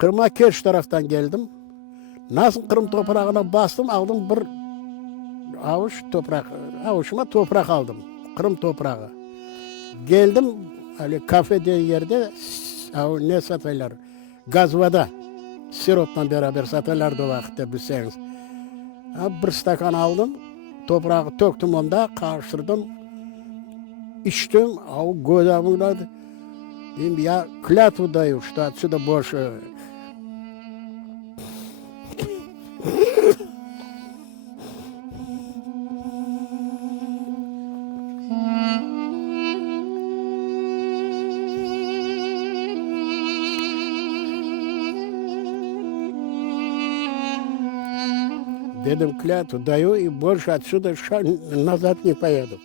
Kırım'a Kerç taraftan geldim. Nasıl Kırım toprağına bastım, aldım bir avuç toprak, avuçuma toprak aldım. Kırım toprağı. Geldim, hani kafede yerde ne satıyorlar? Gazvada. Siropla beraber satıyorlardı o vakitte bilseniz. Bir stakan aldım, toprağı töktüm onda, karıştırdım. İçtim, gözümün dedim ya клятву даю, что отсюда больше. Dedim клятву даю и больше отсюда назад не поеду.